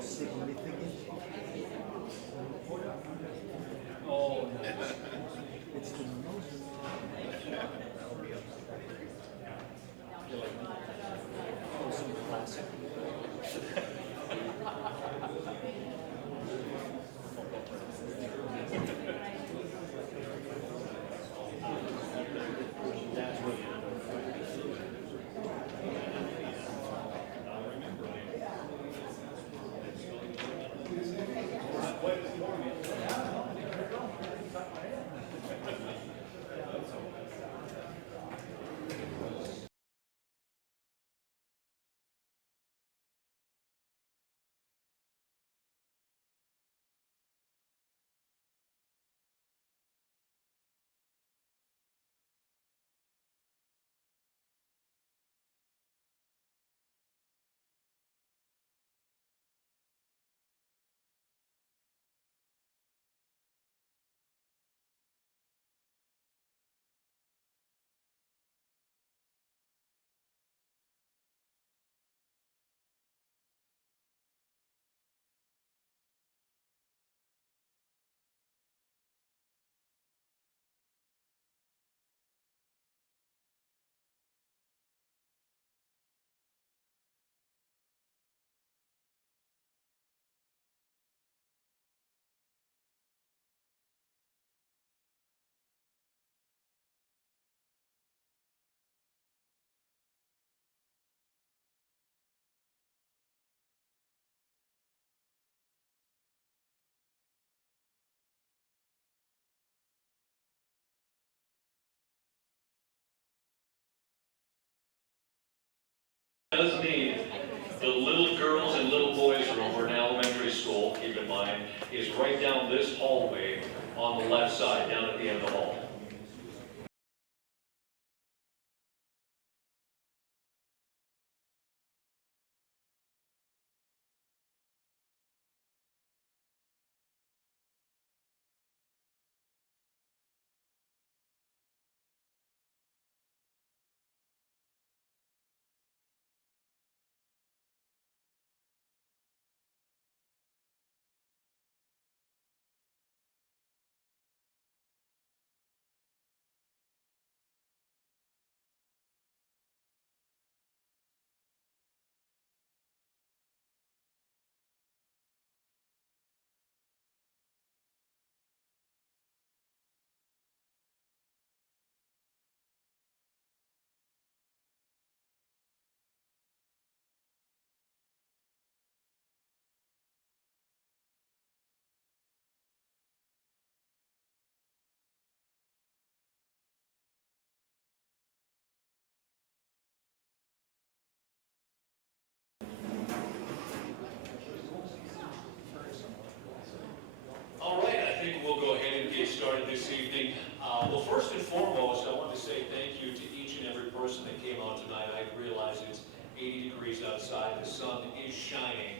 most significant? Oh, It's the most. Oh, some classic. does need the little girls and little boys room for an elementary school, keep in mind, is right down this hallway on the left side, down at the end of the hall. All right, I think we'll go ahead and get started this evening. Well, first and foremost, I want to say thank you to each and every person that came out tonight. I realize it's 80 degrees outside, the sun is shining,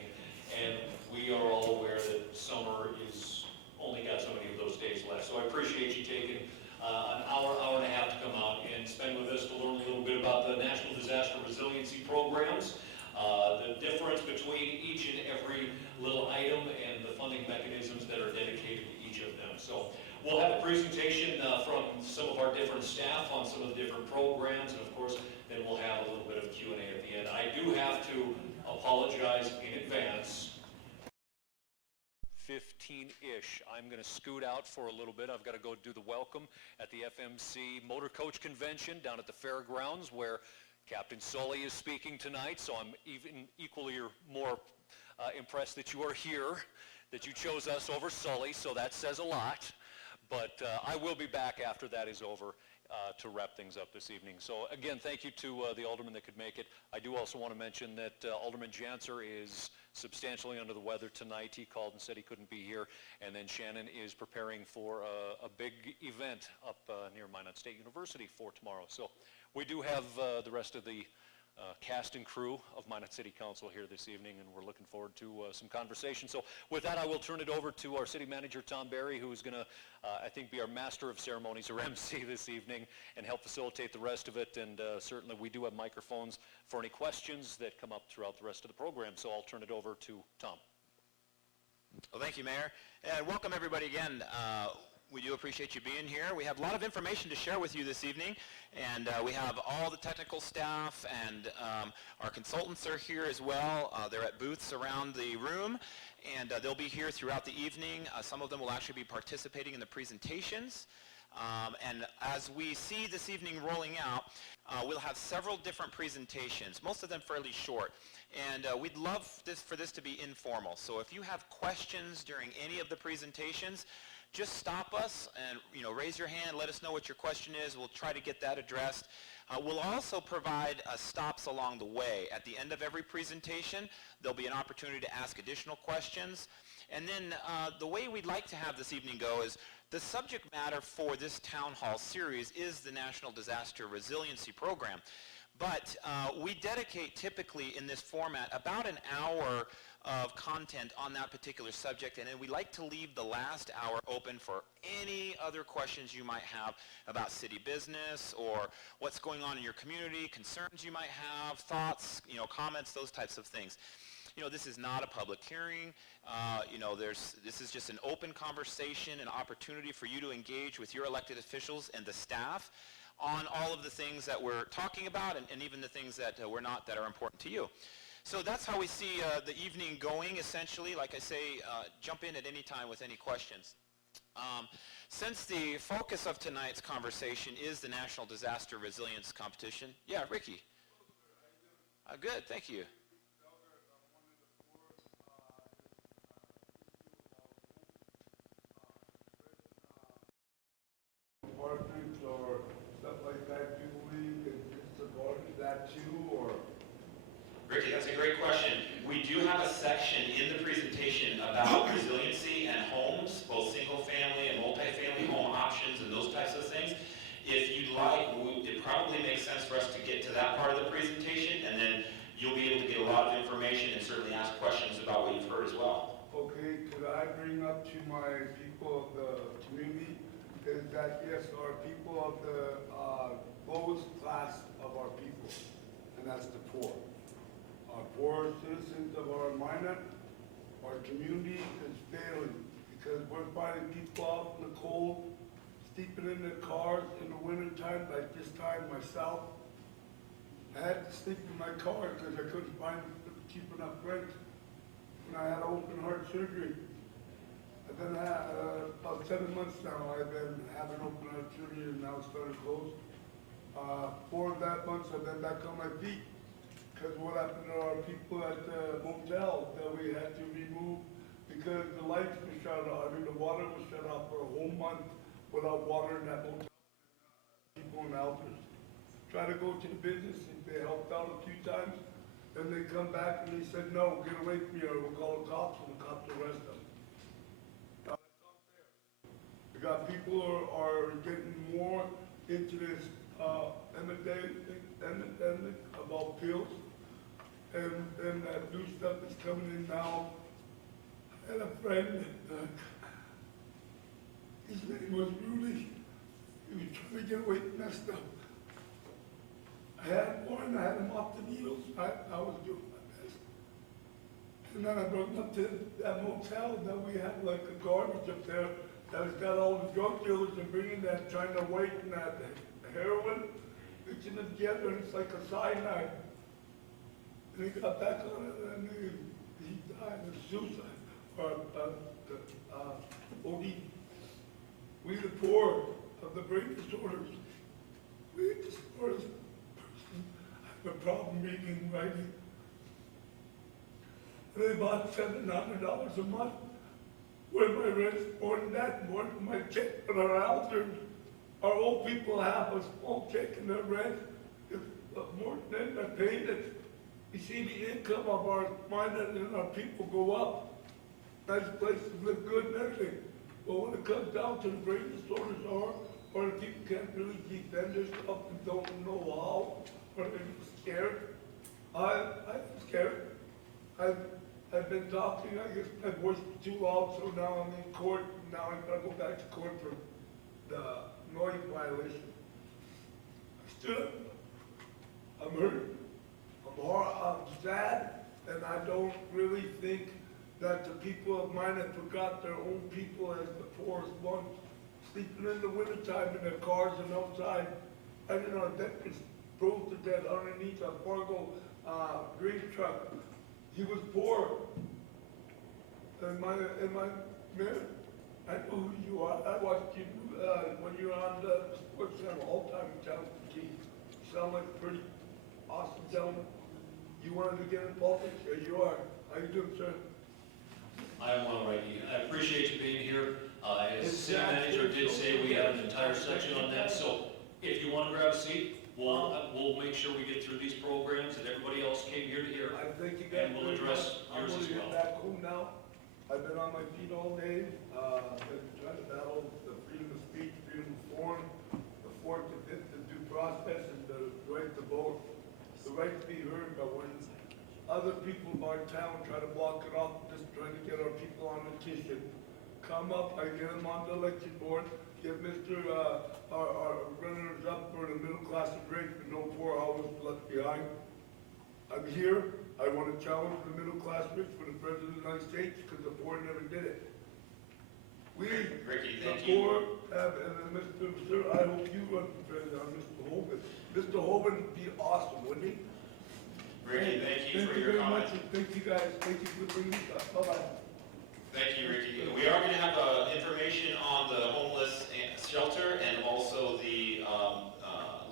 and we are all aware that summer is only got so many of those days left. So I appreciate you taking an hour, hour and a half to come out and spend with us to learn a little bit about the National Disaster Resiliency Programs, the difference between each and every little item and the funding mechanisms that are dedicated to each of them. So we'll have a presentation from some of our different staff on some of the different programs, and of course, then we'll have a little bit of Q&A at the end. I do have to apologize in advance. 15-ish. I'm going to scoot out for a little bit. I've got to go do the welcome at the FMC Motor Coach Convention down at the fairgrounds where Captain Sully is speaking tonight, so I'm even equally or more impressed that you are here, that you chose us over Sully, so that says a lot. But I will be back after that is over to wrap things up this evening. So again, thank you to the aldermen that could make it. I do also want to mention that Alderman Janser is substantially under the weather tonight. He called and said he couldn't be here. And then Shannon is preparing for a big event up near Minot State University for tomorrow. So we do have the rest of the cast and crew of Minot City Council here this evening, and we're looking forward to some conversation. So with that, I will turn it over to our city manager, Tom Barry, who's going to, I think, be our master of ceremonies, or MC this evening, and help facilitate the rest of it. And certainly we do have microphones for any questions that come up throughout the rest of the program. So I'll turn it over to Tom. Well, thank you, Mayor. And welcome everybody again. We do appreciate you being here. We have a lot of information to share with you this evening, and we have all the technical staff, and our consultants are here as well. They're at booths around the room, and they'll be here throughout the evening. Some of them will actually be participating in the presentations. And as we see this evening rolling out, we'll have several different presentations, most of them fairly short. And we'd love for this to be informal. So if you have questions during any of the presentations, just stop us and raise your hand, let us know what your question is. We'll try to get that addressed. We'll also provide stops along the way. At the end of every presentation, there'll be an opportunity to ask additional questions. And then the way we'd like to have this evening go is the subject matter for this town hall series is the National Disaster Resiliency Program. But we dedicate typically in this format about an hour of content on that particular subject, and then we like to leave the last hour open for any other questions you might have about city business or what's going on in your community, concerns you might have, thoughts, comments, those types of things. This is not a public hearing. This is just an open conversation, an opportunity for you to engage with your elected officials and the staff on all of the things that we're talking about and even the things that we're not that are important to you. So that's how we see the evening going, essentially. Like I say, jump in at any time with any questions. Since the focus of tonight's conversation is the National Disaster Resilience Competition. Yeah, Ricky. Good, thank you. Apartments or stuff like that, do we support that too, or? Ricky, that's a great question. We do have a section in the presentation about resiliency and homes, both single-family and multi-family home options and those types of things. If you'd like, it probably makes sense for us to get to that part of the presentation, and then you'll be able to get a lot of information and certainly ask questions about what you've heard as well. Okay, could I bring up to my people of the community is that, yes, our people of the lowest class of our people, and that's the poor. Our poor citizens of our minor, our community is failing because we're finding people out in the cold, sleeping in their cars in the wintertime, like this time myself. I had to sleep in my car because I couldn't find keep enough rent when I had open heart surgery. And then about 7 months now, I've been having open heart surgery and now it's starting to close. 4 of that months I've been back on my feet because what happened to our people at the motel that we had to remove because the lights were shut off. I mean, the water was shut off for a whole month without water in that motel. People in Alpers try to go to the business if they helped out a few times. Then they come back and they said, no, get away from here, we'll call the cops and the cops arrest them. We got people are getting more into this epidemic about pills, and that new stuff is coming in now. I had a friend, his name was Rudy. He was trying to get away from that stuff. I had one, I had him off the needles. I was doing my best. And then I brought him up to that motel that we had like a garbage up there that has got all the drug dealers and bringing that, trying to weighten that heroin, mixing it together, and it's like a cyanide. And he got back on it, and he died of suicide, or OD. We the poor of the brain disorders, we the poorest person have a problem reading and writing. And they bought $700 a month. Where my rent's more than that, more than my check for our elders. Our old people have a small check in their rent. It's more than they're paying it. You see the income of our miners and our people go up. Nice places live good and everything. But when it comes down to the brain disorders or the people can't really defend themselves and don't know how, or they're scared. I'm scared. I've been talking, I guess my voice was too loud, so now I'm in court. Now I'm gonna go back to court for the noise violation. I stood up. I'm hurt. I'm sad, and I don't really think that the people of Minot forgot their own people as the poorest ones, sleeping in the wintertime in their cars and outside. I didn't know that was froze to death underneath a Fargo grain truck. He was poor. And my man, I know who you are. I watched you when you were on the sports channel all the time in Charleston Key. You sound like a pretty awesome gentleman. You wanted to get in politics? Here you are. How you doing, sir? I'm well, Righty. I appreciate you being here. As city manager did say, we have an entire section on that, so if you want to grab a seat, we'll make sure we get through these programs that everybody else came here to hear. I think you guys. And we'll address yours as I'm well. gonna get back home now. I've been on my feet all day. Been trying to battle the freedom of speech, freedom of form, the fourth, the fifth, the due process, and the right to vote, the right to be heard. But when other people of our town try to block it off, just trying to get our people on the ticket, come up, I get them on the election board, get Mr. Our runners up for the middle class and rich with no poor hours left behind. I'm here. I want to challenge the middle class rich for the President of the United States because the poor never did it. We, Ricky, the thank you. poor, have, and then Mr. Sir, I hope you run for president, Mr. Hogan. Mr. Hogan would be awesome, wouldn't he? Ricky, thank you for Thank you your very much, comment. and thank you guys. Thank you for bringing us up. Bye-bye. Thank you, Ricky. We are going to have information on the homeless shelter and also the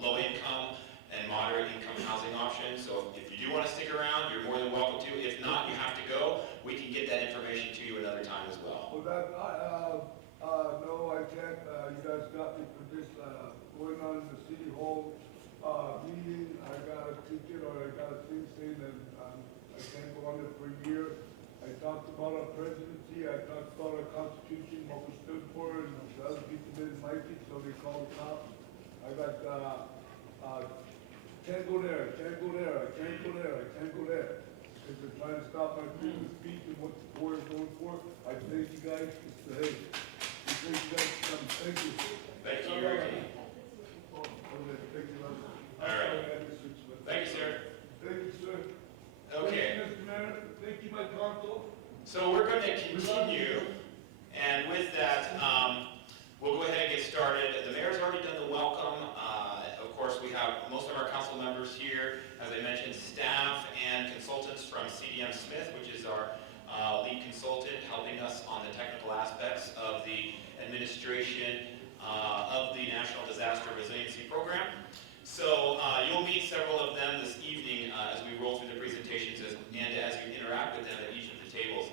low-income and moderate-income housing options. So if you do want to stick around, you're more than welcome to. If not, you have to go. We can get that information to you another time as well. Well, that, no, I can't, you guys got me for this, going on in the city hall, meeting, I got a ticket or I got a thing saying that, I can't go on it for a year. I talked about our presidency, I talked about our constitution, what we stood for, and the other people didn't like it, so they called the cops. I got, can't go there, can't go there, I can't go there, I can't go there. Because they're trying to stop my freedom of speech and what the board is going for. I thank you guys, hey, thank you guys for coming, thank you. Thank you, Ricky. Oh, okay, thank you, Leslie. All right. I'm sorry I had to switch, but- Thank you, sir. Thank you, sir. Okay. Thank you, Mr. Mayor, thank you, my council. So we're going to continue, and with that, we'll go ahead and get started. The mayor's already done the welcome. Of course, we have most of our council members here. As I mentioned, staff and consultants from CDM Smith, which is our lead consultant, helping us on the technical aspects of the administration of the National Disaster Resiliency Program. So you'll meet several of them this evening as we roll through the presentations and as you interact with them at each of the tables.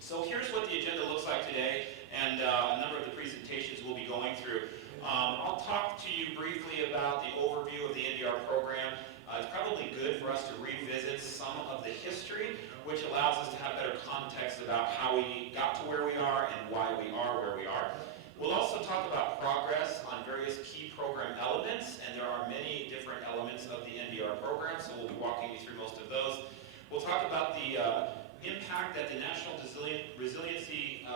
So here's what the agenda looks like today, and a number of the presentations we'll be going through. I'll talk to you briefly about the overview of the NDR program. It's probably good for us to revisit some of the history, which allows us to have better context about how we got to where we are and why we are where we are. We'll also talk about progress on various key program elements, and there are many different elements of the NDR program, so we'll be walking you through most of those. We'll talk about the impact that the National Resiliency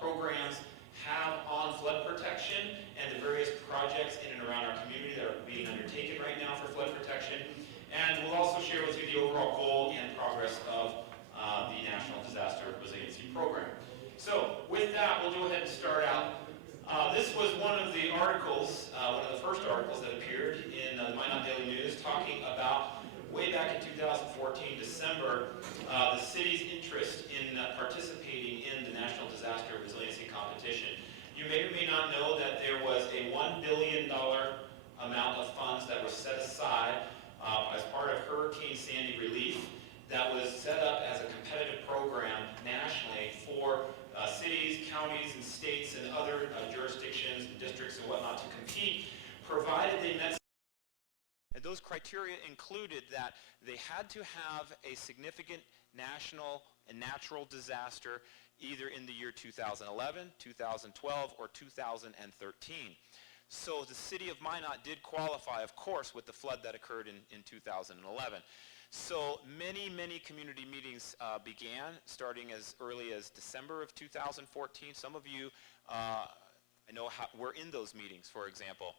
programs have on flood protection and the various projects in and around our community that are being undertaken right now for flood protection. And we'll also share with you the overall goal and progress of the National Disaster Resiliency Program. So with that, we'll go ahead and start out. This was one of the articles, one of the first articles that appeared in the Minot Daily News talking about way back in 2014, December, the city's interest in participating in the National Disaster Resiliency Competition. You may or may not know that there was a $1 billion amount of funds that were set aside as part of Hurricane Sandy relief that was set up as a competitive program nationally for cities, counties, and states and other jurisdictions and districts and whatnot to compete, provided they met. And those criteria included that they had to have a significant national and natural disaster either in the year 2011, 2012, or 2013. So the city of Minot did qualify, of course, with the flood that occurred in 2011. So many community meetings began, starting as early as December of 2014. Some of you, I know, were in those meetings, for example.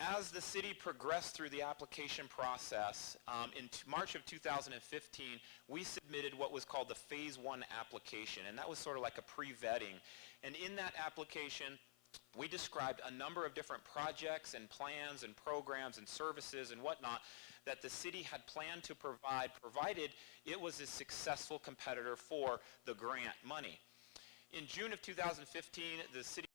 As the city progressed through the application process, in March of 2015, we submitted what was called the Phase 1 application, and that was sort of like a pre-vetting. And in that application, we described a number of different projects and plans and programs and services and whatnot that the city had planned to provide, provided it was a successful competitor for the grant money. In June of 2015, the city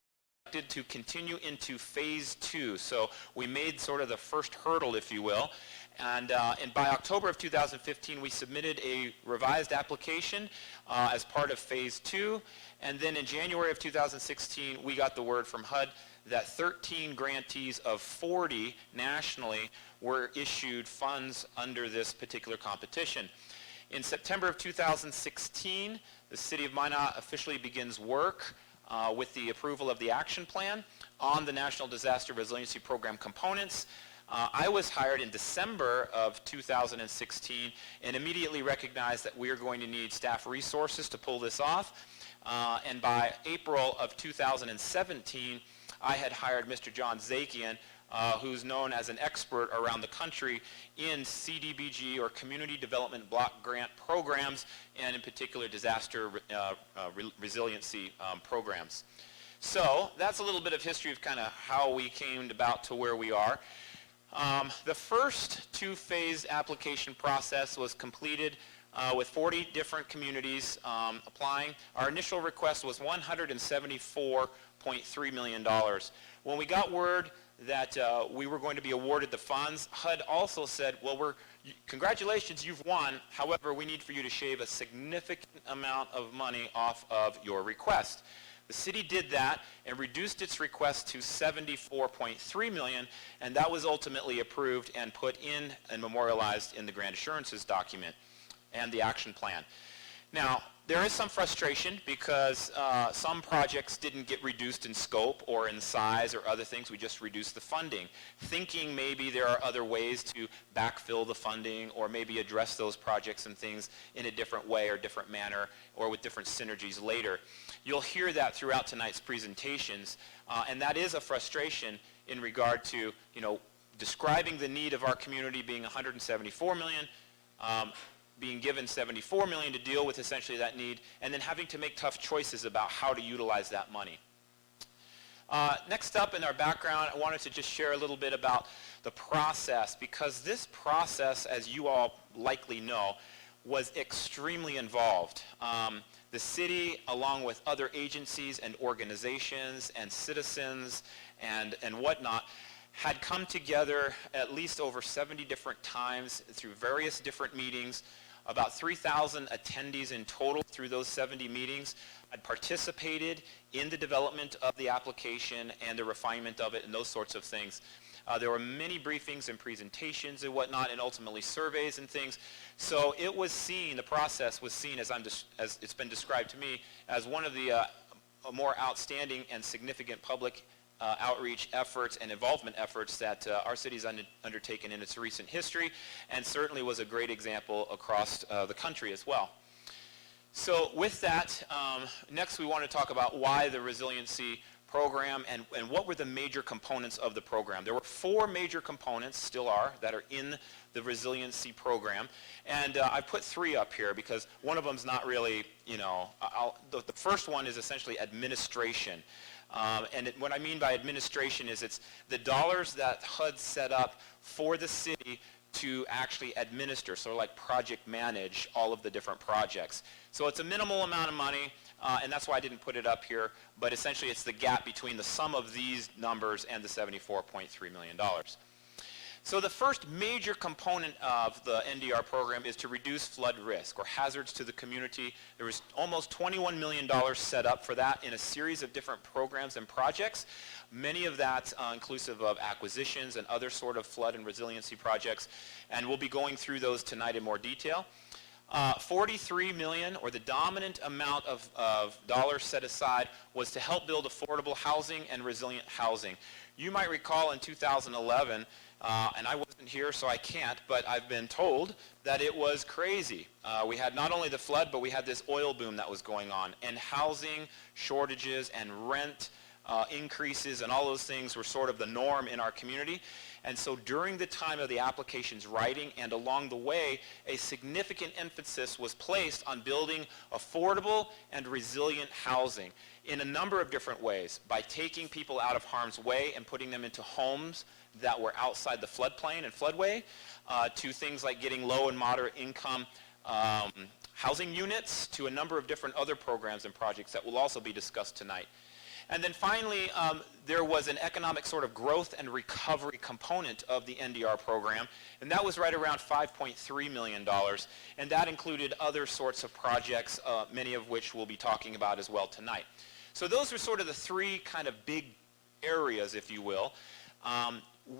elected to continue into Phase 2. So we made sort of the first hurdle, if you will. And by October of 2015, we submitted a revised application as part of Phase 2. And then in January of 2016, we got the word from HUD that 13 grantees of 40 nationally were issued funds under this particular competition. In September of 2016, the City of Minot officially begins work with the approval of the action plan on the National Disaster Resiliency Program components. I was hired in December of 2016 and immediately recognized that we are going to need staff resources to pull this off. And by April of 2017, I had hired Mr. John Zakian, who's known as an expert around the country in CDBG, or Community Development Block Grant programs, and in particular disaster resiliency programs. So that's a little bit of history of kind of how we came about to where we are. The first two-phase application process was completed with 40 different communities applying. Our initial request was $174.3 million. When we got word that we were going to be awarded the funds, HUD also said, well, congratulations, you've won. However, we need for you to shave a significant amount of money off of your request. The city did that and reduced its request to $74.3 million, and that was ultimately approved and put in and memorialized in the grant assurances document and the action plan. Now, there is some frustration because some projects didn't get reduced in scope or in size or other things. We just reduced the funding, thinking maybe there are other ways to backfill the funding or maybe address those projects and things in a different way or different manner or with different synergies later. You'll hear that throughout tonight's presentations, and that is a frustration in regard to, describing the need of our community being $174 million, being given $74 million to deal with essentially that need, and then having to make tough choices about how to utilize that money. Next up in our background, I wanted to just share a little bit about the process, because this process, as you all likely know, was extremely involved. The city, along with other agencies and organizations and citizens and whatnot, had come together at least over 70 different times through various different meetings. About 3,000 attendees in total through those 70 meetings had participated in the development of the application and the refinement of it and those sorts of things. There were many briefings and presentations and whatnot, and ultimately surveys and things. So it was seen, the process was seen, as it's been described to me, as one of the more outstanding and significant public outreach efforts and involvement efforts that our city's undertaken in its recent history, and certainly was a great example across the country as well. So with that, next we want to talk about why the resiliency program and what were the major components of the program. There were 4 major components, still are, that are in the resiliency program, and I put 3 up here because one of them's not really, the first one is essentially administration. And what I mean by administration is it's the dollars that HUD set up for the city to actually administer, so like project manage all of the different projects. So it's a minimal amount of money, and that's why I didn't put it up here, but essentially it's the gap between the sum of these numbers and the $74.3 million. So the first major component of the NDR program is to reduce flood risk or hazards to the community. There was almost $21 million set up for that in a series of different programs and projects, many of that inclusive of acquisitions and other sort of flood and resiliency projects, and we'll be going through those tonight in more detail. 43 million, or the dominant amount of dollars set aside, was to help build affordable housing and resilient housing. You might recall in 2011, and I wasn't here so I can't, but I've been told that it was crazy. We had not only the flood, but we had this oil boom that was going on, and housing shortages and rent increases and all those things were sort of the norm in our community. And so during the time of the application's writing and along the way, a significant emphasis was placed on building affordable and resilient housing in a number of different ways, by taking people out of harm's way and putting them into homes that were outside the floodplain and floodway, to things like getting low and moderate income housing units, to a number of different other programs and projects that will also be discussed tonight. And then finally, there was an economic sort of growth and recovery component of the NDR program, and that was right around $5.3 million, and that included other sorts of projects, many of which we'll be talking about as well tonight. So those are sort of the three kind of big areas, if you will.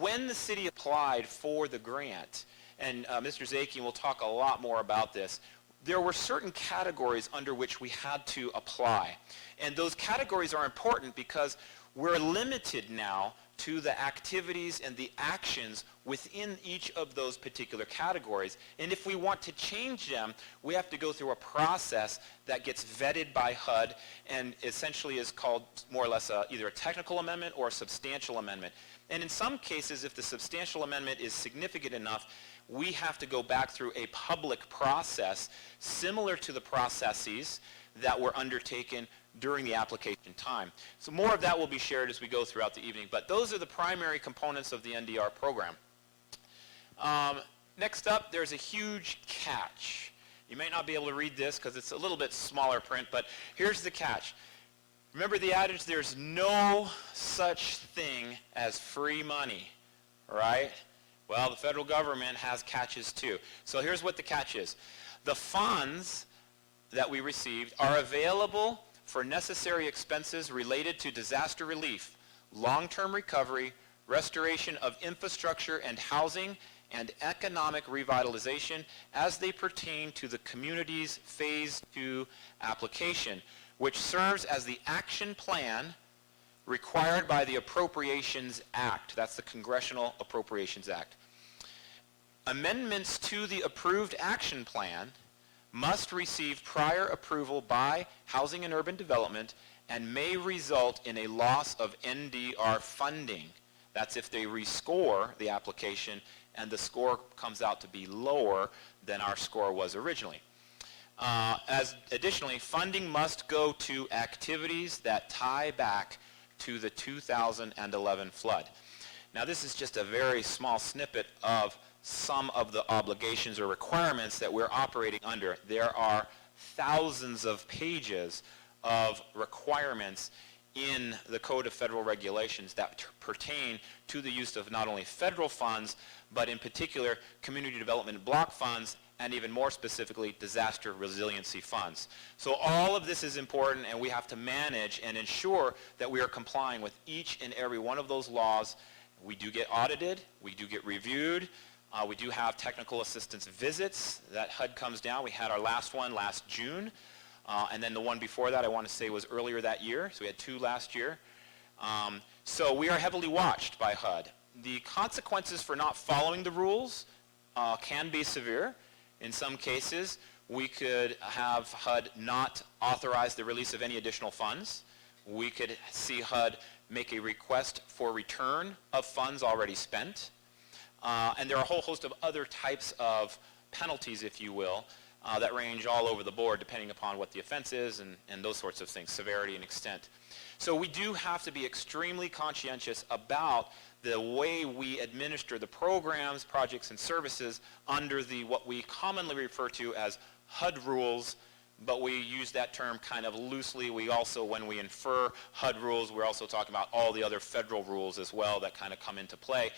When the city applied for the grant, and Mr. Zakian will talk a lot more about this, there were certain categories under which we had to apply. And those categories are important because we're limited now to the activities and the actions within each of those particular categories. And if we want to change them, we have to go through a process that gets vetted by HUD and essentially is called more or less either a technical amendment or a substantial amendment. And in some cases, if the substantial amendment is significant enough, we have to go back through a public process similar to the processes that were undertaken during the application time. So more of that will be shared as we go throughout the evening, but those are the primary components of the NDR program. Next up, there's a huge catch. You may not be able to read this because it's a little bit smaller print, but here's the catch. Remember the adage, there's no such thing as free money, right? Well, the federal government has catches too. So here's what the catch is. The funds that we received are available for necessary expenses related to disaster relief, long-term recovery, restoration of infrastructure and housing, and economic revitalization as they pertain to the community's Phase 2 application, which serves as the action plan required by the Appropriations Act. That's the Congressional Appropriations Act. Amendments to the approved action plan must receive prior approval by Housing and Urban Development and may result in a loss of NDR funding. That's if they rescore the application and the score comes out to be lower than our score was originally. Additionally, funding must go to activities that tie back to the 2011 flood. Now this is just a very small snippet of some of the obligations or requirements that we're operating under. There are thousands of pages of requirements in the Code of Federal Regulations that pertain to the use of not only federal funds, but in particular community development block funds, and even more specifically disaster resiliency funds. So all of this is important, and we have to manage and ensure that we are complying with each and every one of those laws. We do get audited, we do get reviewed, we do have technical assistance visits that HUD comes down. We had our last one last June, and then the one before that I want to say was earlier that year, so we had 2 last year. So we are heavily watched by HUD. The consequences for not following the rules can be severe. In some cases, we could have HUD not authorize the release of any additional funds. We could see HUD make a request for return of funds already spent. And there are a whole host of other types of penalties, if you will, that range all over the board depending upon what the offense is and those sorts of things, severity and extent. So we do have to be extremely conscientious about the way we administer the programs, projects, and services under the what we commonly refer to as HUD rules, but we use that term kind of loosely. We also, when we infer HUD rules, we're also talking about all the other federal rules as well that kind of come into play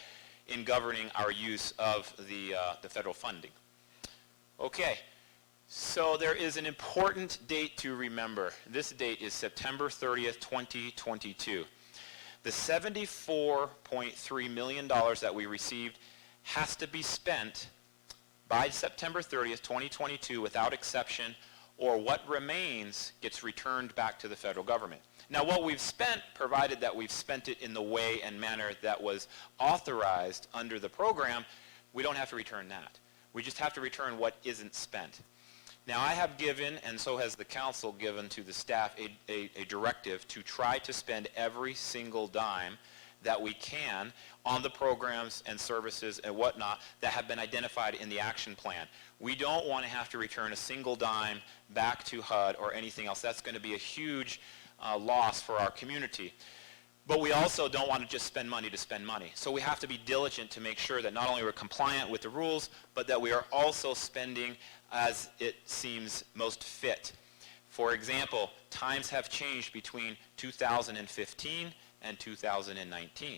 in governing our use of the federal funding. Okay, so there is an important date to remember. This date is September 30th, 2022. The $74.3 million that we received has to be spent by September 30th, 2022 without exception, or what remains gets returned back to the federal government. Now what we've spent, provided that we've spent it in the way and manner that was authorized under the program, we don't have to return that. We just have to return what isn't spent. Now, I have given, and so has the council given to the staff, a directive to try to spend every single dime that we can on the programs and services and whatnot that have been identified in the action plan. We don't want to have to return a single dime back to HUD or anything else. That's going to be a huge loss for our community. But we also don't want to just spend money to spend money. So we have to be diligent to make sure that not only we're compliant with the rules, but that we are also spending as it seems most fit. For example, times have changed between 2015 and 2019.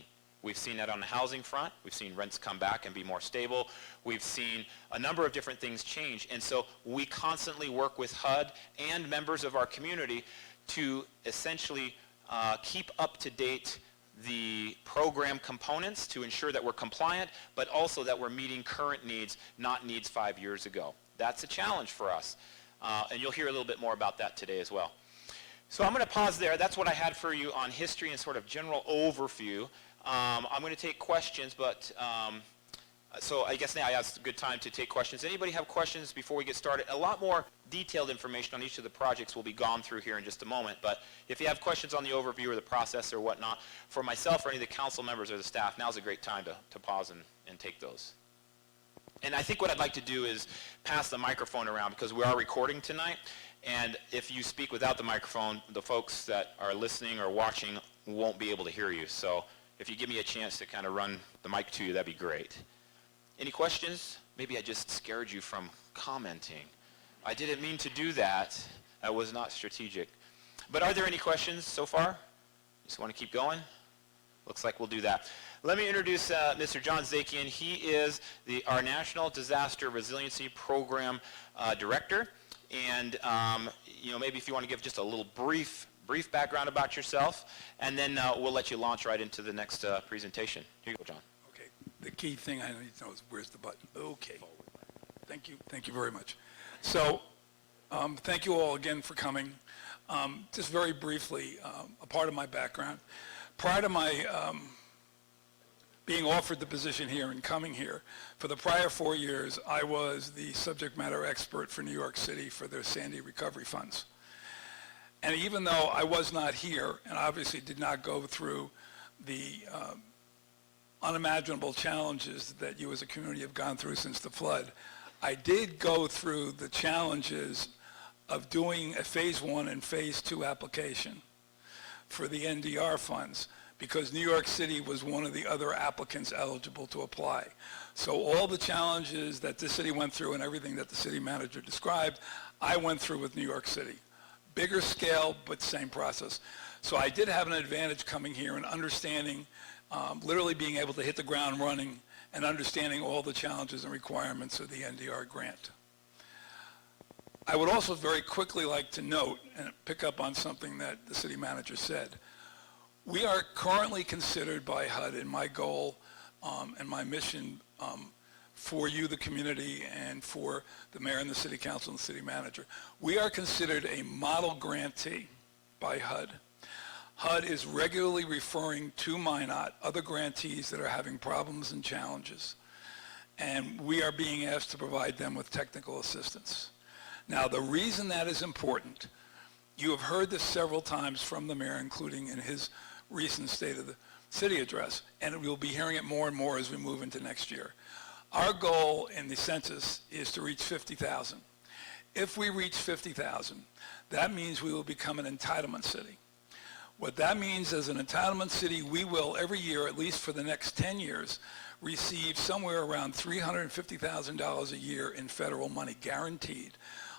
We've seen that on the housing front. We've seen rents come back and be more stable. We've seen a number of different things change. And so we constantly work with HUD and members of our community to essentially keep up to date the program components to ensure that we're compliant, but also that we're meeting current needs, not needs 5 years ago. That's a challenge for us. And you'll hear a little bit more about that today as well. So I'm going to pause there. That's what I had for you on history and sort of general overview. I'm going to take questions, but so I guess now is a good time to take questions. Anybody have questions before we get started? A lot more detailed information on each of the projects will be gone through here in just a moment, but if you have questions on the overview or the process or whatnot, for myself or any of the council members or the staff, now's a great time to pause and take those. And I think what I'd like to do is pass the microphone around because we are recording tonight, and if you speak without the microphone, the folks that are listening or watching won't be able to hear you. So if you give me a chance to kind of run the mic to you, that'd be great. Any questions? Maybe I just scared you from commenting. I didn't mean to do that. That was not strategic. But are there any questions so far? Just want to keep going? Looks like we'll do that. Let me introduce Mr. John Zakian. He is our National Disaster Resiliency Program Director. And maybe if you want to give just a little brief background about yourself, and then we'll let you launch right into the next presentation. Here you go, John. Okay. The key thing I need to know is where's the button. Okay. Thank you. Thank you very much. So thank you all again for coming. Just very briefly, a part of my background. Prior to my being offered the position here and coming here, for the prior 4 years, I was the subject matter expert for New York City for their Sandy recovery funds. And even though I was not here and obviously did not go through the unimaginable challenges that you as a community have gone through since the flood, I did go through the challenges of doing a phase 1 and phase 2 application for the NDR funds because New York City was one of the other applicants eligible to apply. So all the challenges that the city went through and everything that the city manager described, I went through with New York City. Bigger scale, but same process. So I did have an advantage coming here and understanding, literally being able to hit the ground running and understanding all the challenges and requirements of the NDR grant. I would also very quickly like to note and pick up on something that the city manager said. We are currently considered by HUD, and my goal and my mission for you, the community, and for the mayor and the city council and the city manager, we are considered a model grantee by HUD. HUD is regularly referring to Minot other grantees that are having problems and challenges, and we are being asked to provide them with technical assistance. Now, the reason that is important, you have heard this several times from the mayor, including in his recent State of the City address, and we'll be hearing it more and more as we move into next year. Our goal in the census is to reach 50,000. If we reach 50,000, that means we will become an entitlement city. What that means as an entitlement city, we will every year, at least for the next 10 years, receive somewhere around $350,000 a year in federal money guaranteed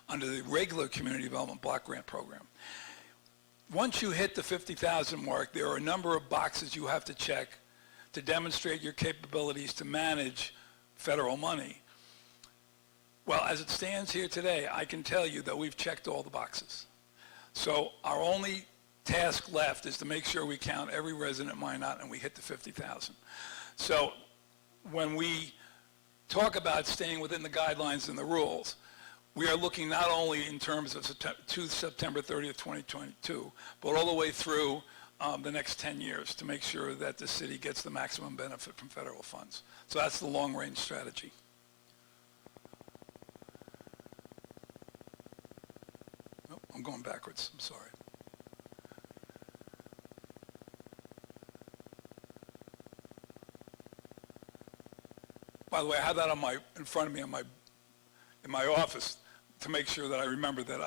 under the regular Community Development Block Grant Program. Once you hit the 50,000 mark, there are a number of boxes you have to check to demonstrate your capabilities to manage federal money. Well, as it stands here today, I can tell you that we've checked all the boxes. So our only task left is to make sure we count every resident Minot and we hit the 50,000. So when we talk about staying within the guidelines and the rules, we are looking not only in terms of September 30th, 2022, but all the way through the next 10 years to make sure that the city gets the maximum benefit from federal funds. So that's the long-range strategy. going backwards, I'm sorry. By the way, I have that in front of me in my office to make sure that I remember that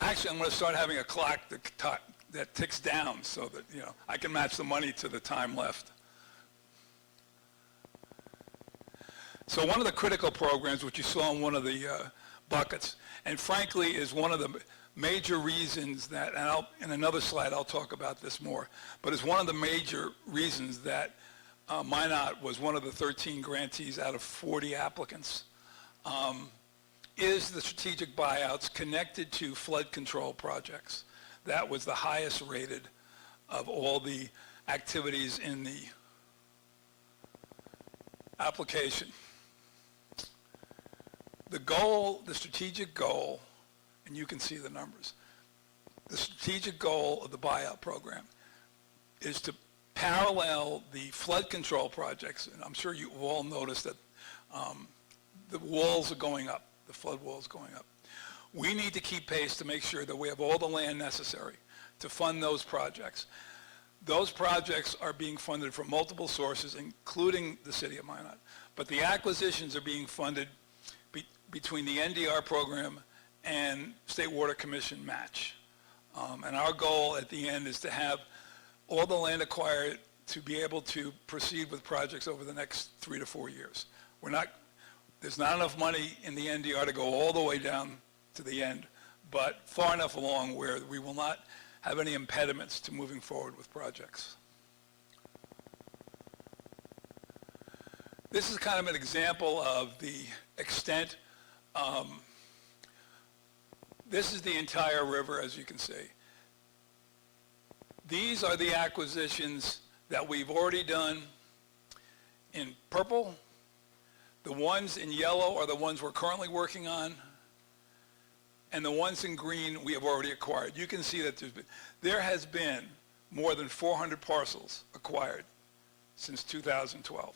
actually I'm going to start having a clock that ticks down so that, I can match the money to the time left. So one of the critical programs, which you saw in one of the buckets, and frankly is one of the major reasons that, and in another slide I'll talk about this more, but it's one of the major reasons that Minot was one of the 13 grantees out of 40 applicants, is the strategic buyouts connected to flood control projects. That was the highest rated of all the activities in the application. The goal, the strategic goal, and you can see the numbers, the strategic goal of the buyout program is to parallel the flood control projects, and I'm sure you've all noticed that the walls are going up, the flood walls going up. We need to keep pace to make sure that we have all the land necessary to fund those projects. Those projects are being funded from multiple sources, including the City of Minot, but the acquisitions are being funded between the NDR program and State Water Commission match. And our goal at the end is to have all the land acquired to be able to proceed with projects over the next 3 to 4 years. There's not enough money in the NDR to go all the way down to the end, but far enough along where we will not have any impediments to moving forward with projects. This is kind of an example of the extent. This is the entire river, as you can see. These are the acquisitions that we've already done in purple. The ones in yellow are the ones we're currently working on. And the ones in green we have already acquired. You can see that there has been more than 400 parcels acquired since 2012.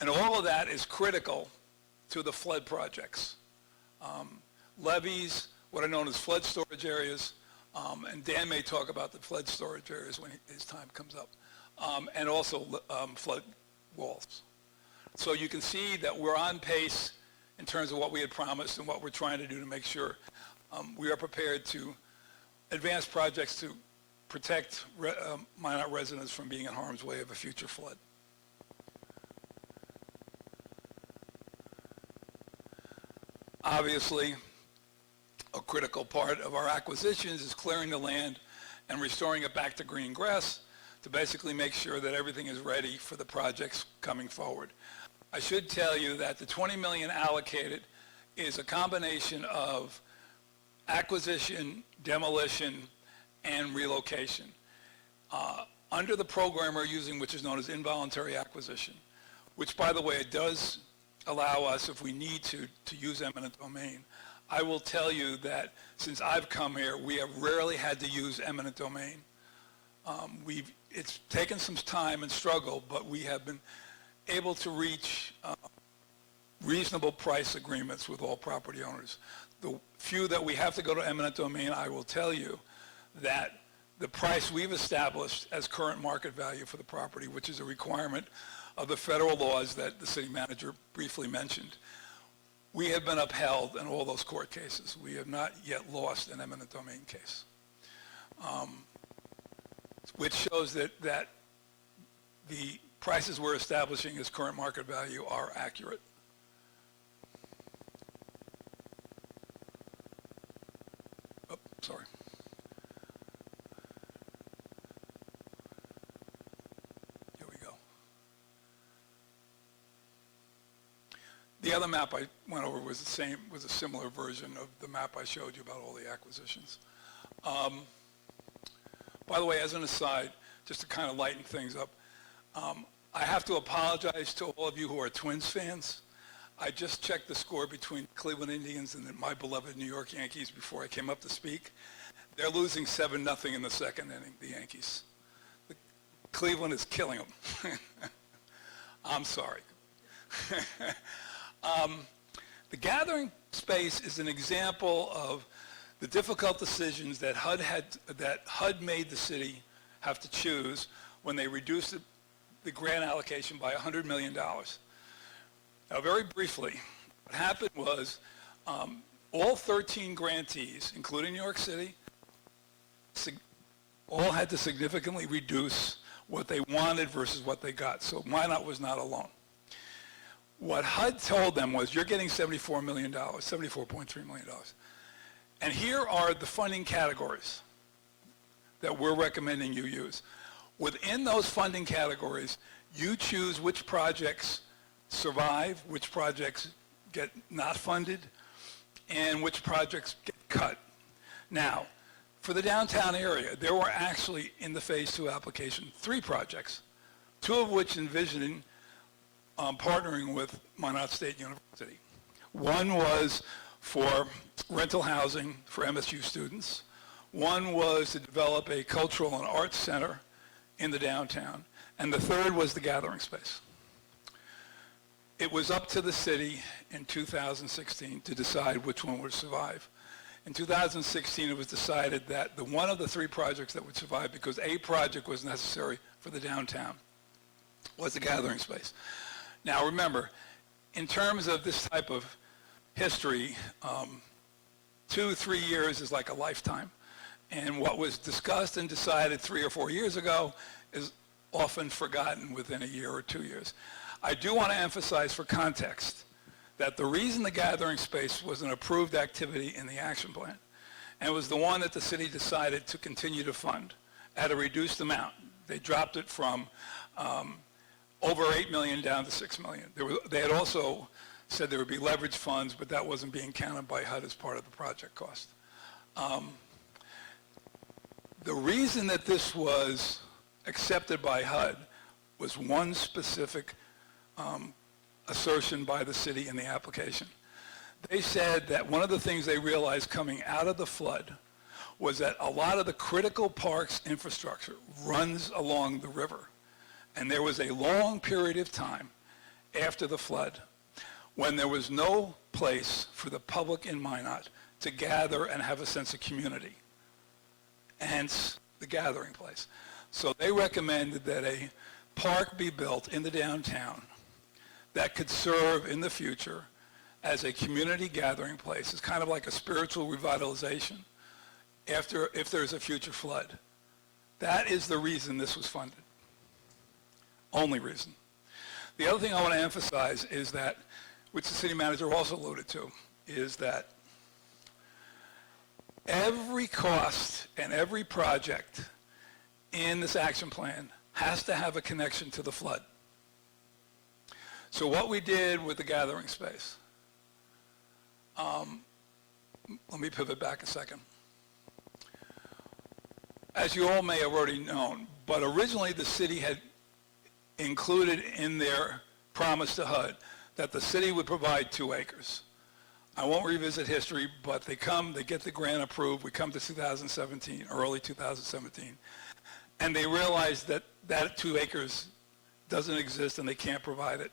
And all of that is critical to the flood projects. Levees, what are known as flood storage areas, and Dan may talk about the flood storage areas when his time comes up, and also flood walls. So you can see that we're on pace in terms of what we had promised and what we're trying to do to make sure we are prepared to advance projects to protect Minot residents from being in harm's way of a future flood. Obviously, a critical part of our acquisitions is clearing the land and restoring it back to green grass to basically make sure that everything is ready for the projects coming forward. I should tell you that the $20 million allocated is a combination of acquisition, demolition, and relocation. Under the program we're using, which is known as involuntary acquisition, which, by the way, it does allow us, if we need to use eminent domain. I will tell you that since I've come here, we have rarely had to use eminent domain. It's taken some time and struggle, but we have been able to reach reasonable price agreements with all property owners. The few that we have to go to eminent domain, I will tell you that the price we've established as current market value for the property, which is a requirement of the federal laws that the city manager briefly mentioned, we have been upheld in all those court cases. We have not yet lost an eminent domain case, which shows that the prices we're establishing as current market value are accurate. Oh, sorry. Here we go. The other map I went over was a similar version of the map I showed you about all the acquisitions. By the way, as an aside, just to kind of lighten things up, I have to apologize to all of you who are Twins fans. I just checked the score between Cleveland Indians and my beloved New York Yankees before I came up to speak. They're losing 7-0 in the second inning, the Yankees. Cleveland is killing them. I'm sorry. The gathering space is an example of the difficult decisions that HUD made the city have to choose when they reduced the grant allocation by $100 million. Now, very briefly, what happened was all 13 grantees, including New York City, all had to significantly reduce what they wanted versus what they got. So Minot was not alone. What HUD told them was, you're getting $74 million, $74.3 million. And here are the funding categories that we're recommending you use. Within those funding categories, you choose which projects survive, which projects get not funded, and which projects get cut. Now, for the downtown area, there were actually, in the Phase 2 application, 3 projects, 2 of which envisioning partnering with Minot State University. One was for rental housing for MSU students. One was to develop a cultural and arts center in the downtown. And the third was the gathering space. It was up to the city in 2016 to decide which one would survive. In 2016, it was decided that one of the 3 projects that would survive, because a project was necessary for the downtown, was the gathering space. Now remember, in terms of this type of history, 2-3 years is like a lifetime. And what was discussed and decided 3 or 4 years ago is often forgotten within a year or 2 years. I do want to emphasize for context that the reason the gathering space was an approved activity in the action plan, and it was the one that the city decided to continue to fund at a reduced amount. They dropped it from over $8 million down to $6 million. They had also said there would be leverage funds, but that wasn't being counted by HUD as part of the project cost. The reason that this was accepted by HUD was one specific assertion by the city in the application. They said that one of the things they realized coming out of the flood was that a lot of the critical parks infrastructure runs along the river. And there was a long period of time after the flood when there was no place for the public in Minot to gather and have a sense of community, hence the gathering place. So they recommended that a park be built in the downtown that could serve in the future as a community gathering place. It's kind of like a spiritual revitalization if there's a future flood. That is the reason this was funded. Only reason. The other thing I want to emphasize is that, which the city manager also alluded to, is that every cost and every project in this action plan has to have a connection to the flood. So what we did with the gathering space, let me pivot back a second. As you all may have already known, but originally the city had included in their promise to HUD that the city would provide 2 acres. I won't revisit history, but they get the grant approved. We come to 2017, early 2017, and they realize that that 2 acres doesn't exist and they can't provide it.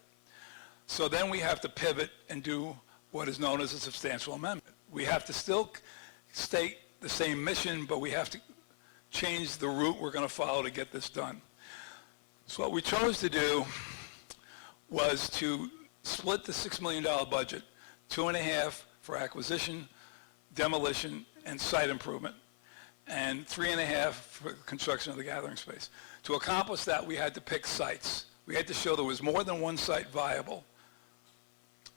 So then we have to pivot and do what is known as a substantial amendment. We have to still state the same mission, but we have to change the route we're going to follow to get this done. So what we chose to do was to split the $6 million budget, 2.5 for acquisition, demolition, and site improvement, and 3.5 for construction of the gathering space. To accomplish that, we had to pick sites. We had to show there was more than one site viable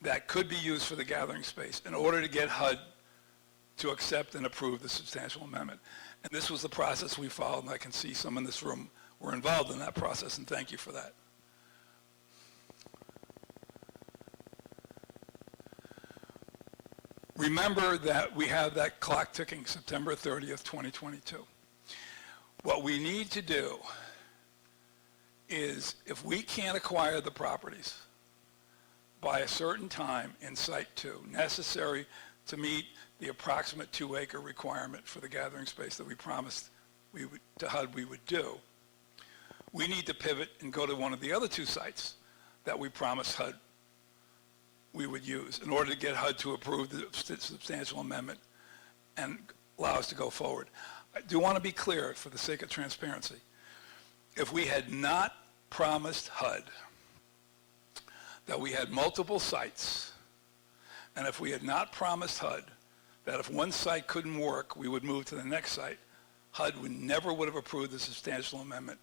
that could be used for the gathering space in order to get HUD to accept and approve the substantial amendment. And this was the process we followed, and I can see some in this room were involved in that process, and thank you for that. Remember that we have that clock ticking, September 30th, 2022. What we need to do is, if we can't acquire the properties by a certain time in Site 2, necessary to meet the approximate 2-acre requirement for the gathering space that we promised to HUD we would do, we need to pivot and go to one of the other 2 sites that we promised HUD we would use in order to get HUD to approve the substantial amendment and allow us to go forward. I do want to be clear for the sake of transparency. If we had not promised HUD that we had multiple sites, and if we had not promised HUD that if one site couldn't work, we would move to the next site, HUD never would have approved the substantial amendment,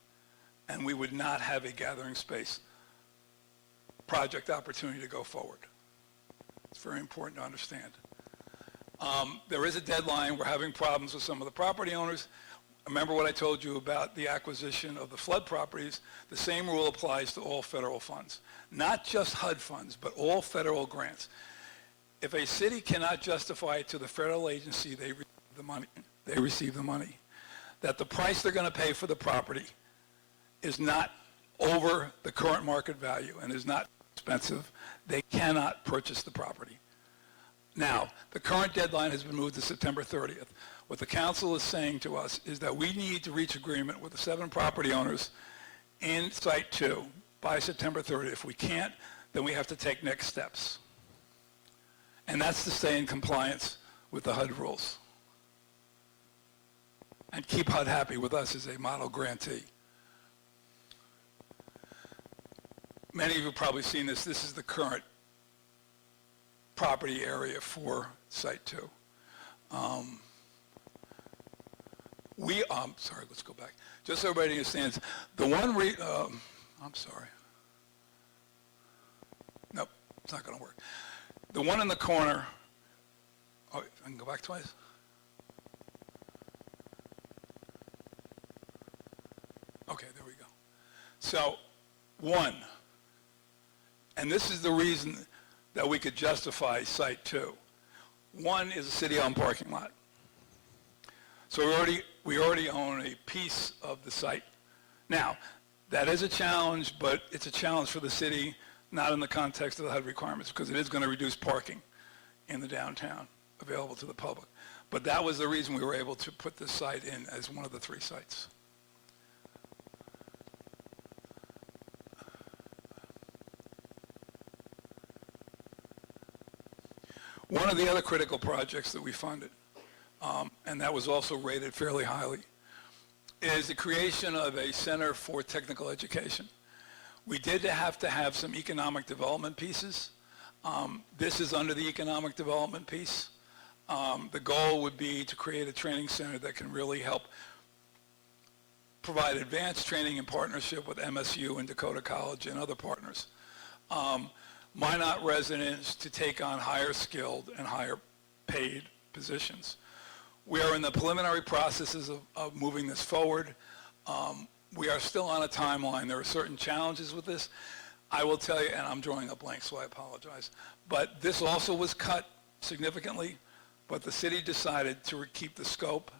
and we would not have a gathering space project opportunity to go forward. It's very important to understand. There is a deadline. We're having problems with some of the property owners. Remember what I told you about the acquisition of the flood properties? The same rule applies to all federal funds. Not just HUD funds, but all federal grants. If a city cannot justify it to the federal agency they receive the money, that the price they're going to pay for the property is not over the current market value and is not expensive, they cannot purchase the property. Now, the current deadline has been moved to September 30th. What the council is saying to us is that we need to reach agreement with the 7 property owners in Site 2 by September 30th. If we can't, then we have to take next steps. And that's to stay in compliance with the HUD rules. And keep HUD happy with us as a model grantee. Many of you have probably seen this. This is the current property area for Site 2. Sorry, let's go back. Just so everybody understands, the one, I'm sorry. Nope, it's not going to work. The one in the corner, oh, I can go back twice? Okay, there we go. So, 1, and this is the reason that we could justify Site 2. 1 is a city-owned parking lot. So we already own a piece of the site. Now, that is a challenge, but it's a challenge for the city, not in the context of the HUD requirements, because it is going to reduce parking in the downtown available to the public. But that was the reason we were able to put this site in as one of the 3 sites. One of the other critical projects that we funded, and that was also rated fairly highly, is the creation of a Center for Technical Education. We did have to have some economic development pieces. This is under the economic development piece. The goal would be to create a training center that can really help provide advanced training in partnership with MSU and Dakota College and other partners. Minot residents to take on higher skilled and higher paid positions. We are in the preliminary processes of moving this forward. We are still on a timeline. There are certain challenges with this. I will tell you, and I'm drawing a blank, so I apologize, but this also was cut significantly, but the city decided to keep the scope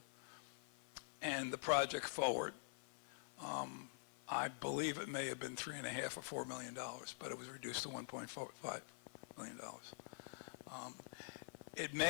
and the project forward. I believe it may have been $3.5 or $4 million, but it was reduced to $1.5 million. It may